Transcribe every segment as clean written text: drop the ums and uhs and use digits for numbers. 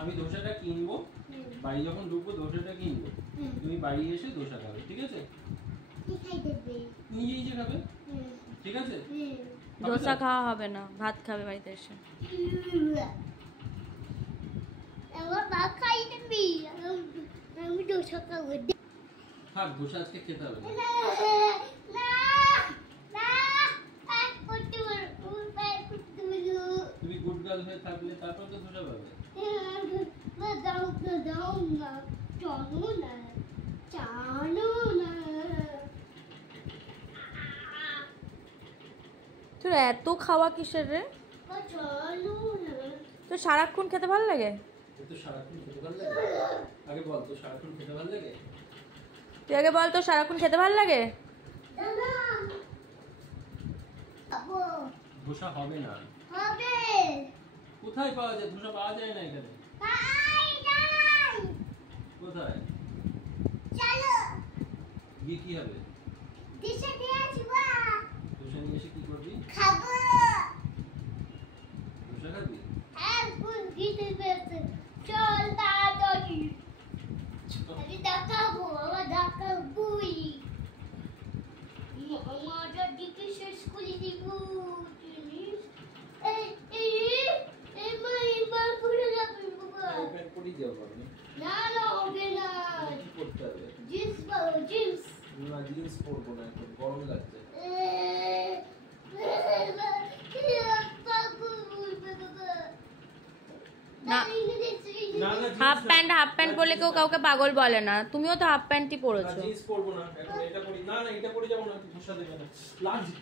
আমি ধোসাটা কিনবো, বাড়ি যখন ঢুকবো ধোসাটা কিনবো, তুমি বাড়ি এসে ধোসা খাবে, ঠিক আছে? নিজে নিজে খাবে, ঠিক আছে? ধোসা খাওয়া হবে না, ভাত খাবে বাড়িতে এসে। আমি ধোসা খাবো। থাক, ধোসা আজকে খেতে হবে না। তুমি গুড গার্ল হয়ে থাকলে তারপর তো ধোসা পাবে। তোর এত খাওয়া কিসের রে? তোর সারাক্ষণ খেতে ভালো লাগে? তোর সারাক্ষণ খেতে ভালো লাগে? আগে বল, তোর সারাক্ষণ খেতে ভালো লাগে? তুই আগে বল, তোর সারাক্ষণ খেতে ভালো লাগে? ধোসা হবে না। কোথায় পাওয়া যায়? ধোসা পাওয়া যায় না এখানে। কোথায়? গিয়ে কি হবে? ধোসা নিয়ে এসে কি করবি? ধোসা খাবি? চল তাড়াতাড়ি, আমি দেখাবো, আমার দিকে শেষ করে দিব জিনিস। এবার পুরো যাবে বাবা। প্যান্ট পরি যাও বাবা। না হবে না, কি করতে হবে? জিন্স বাবা, জিন্স। না, জিন্স পরবো না, এখন গরম লাগছে। হাফ প্যান্ট বলে কেউ কাউকে পাগল বলে না। তুমিও তো হাফ প্যান্টই পরেছো। জিন্স পরবো না, এখন এটা পরি। না এটা পরে যাব না, ধোসা দেবে না। লাগছে।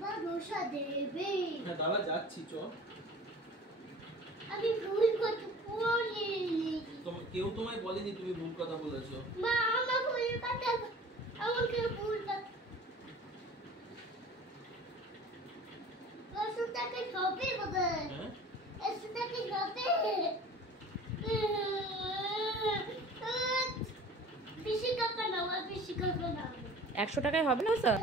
মা ধোসা দেবে। না দাদা, যাচ্ছি চ। আমি ভুল কথা বলিনি। কেউ তোমায় বলেনি তুমি ভুল কথা বলেছো। মা আমার ভুল কথা, আমাকে ভুল কথা। ওষুধটাকে খাবে বাবা? হ্যাঁ, ওষুধটাকে খাবে। বেশি টাকা নাও, বেশি টাকা নাও। 100 টাকায় হবে না স্যার?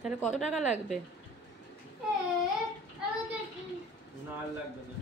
তাহলে কত টাকা লাগবে? না আর লাগবে না।